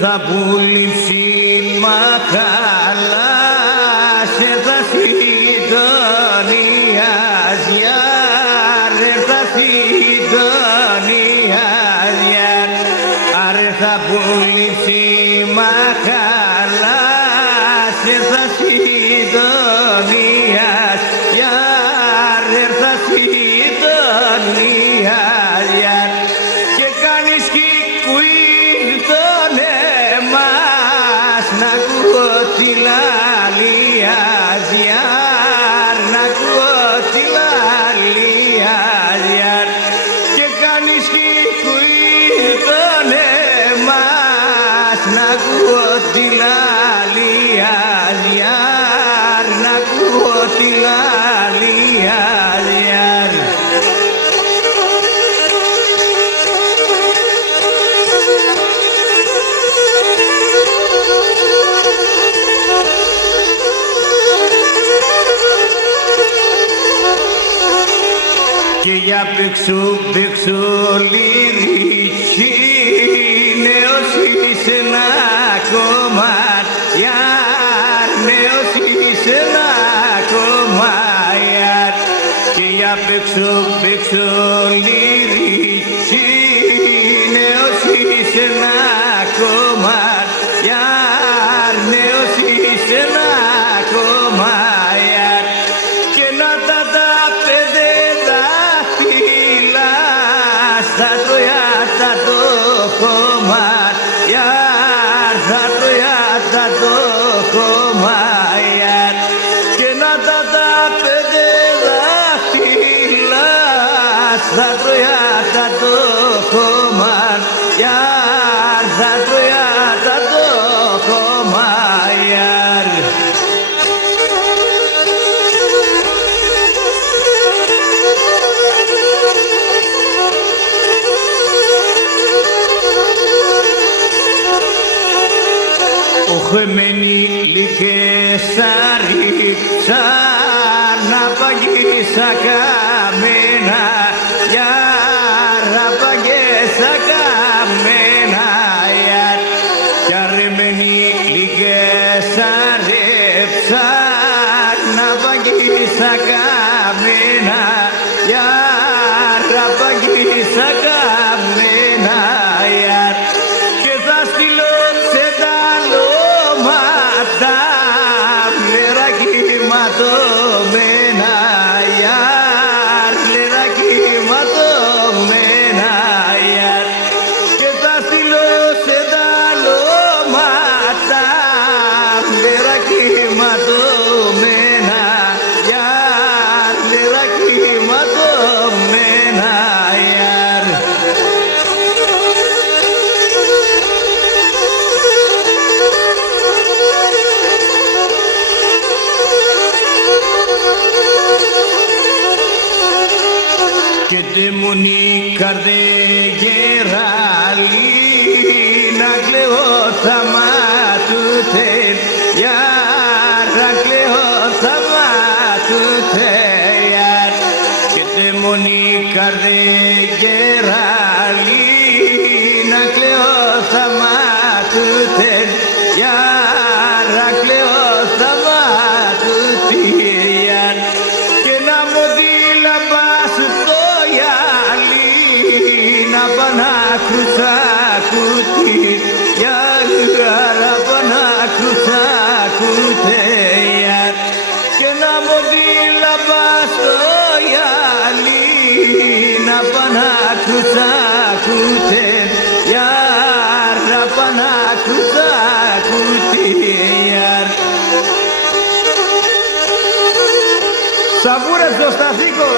θα πουλήσει μακάλα σε τα συντονίας ρε τα συντονίας άρε θα πουλήσει μακάλα σε τα συντονίας ρε τα συντονίας και κάνεις κουκουίν τον εμάς να ακούω τη λαλίας να ακούω τη λαλίας και κάνεις κουκουίν τον εμάς να ακούω τη λαλίας να ακούω τη λαλίας. Και για πεξού λυρική νέος είσαι ένα κομμάτι νέος είσαι ένα κομμάτι και για πεξού λυρική νέος είσαι ένα κομμάτι νέος είσαι ένα κομμάτι και να τα πέντε δάχτυλα στα τροιάτα το κομμάτι στα τροιάτα το κομμάτι και να τα πέντε δάχτυλα στα τροιάτα το κομμάτι στα τροιάτα το κομμάτι. Οχεμένοι λυκές αρίψα να παγίσα καμένα να παγίσα καμένα κι αρεμένοι λυκές αρίψα να παγίσα καμένα να παγίσα καμένα και θα στείλω σε τα λόματα λεράκι ματωμένα λεράκι ματωμένα και θα στείλω σε τα λόματα λεράκι ματωμένα λεράκι ματωμένα. Και τεμονή καρδέ γεράλι να κλαίω τα μάτουτε να κλαίω τα μάτουτε και τεμονή καρδέ γεράλι να κλαίω τα μάτουτε να κλαίω τα μάτουτε και να μου δίλαμπας το γυαλί να πανάκρουσα κουτί να πανάκρουσα κουτέ και να μου δίλαμπας το γυαλί να πανάκρουσα κουτέ να πανάκρουσα κουτί. Σαβούρες στο Σταθήκο.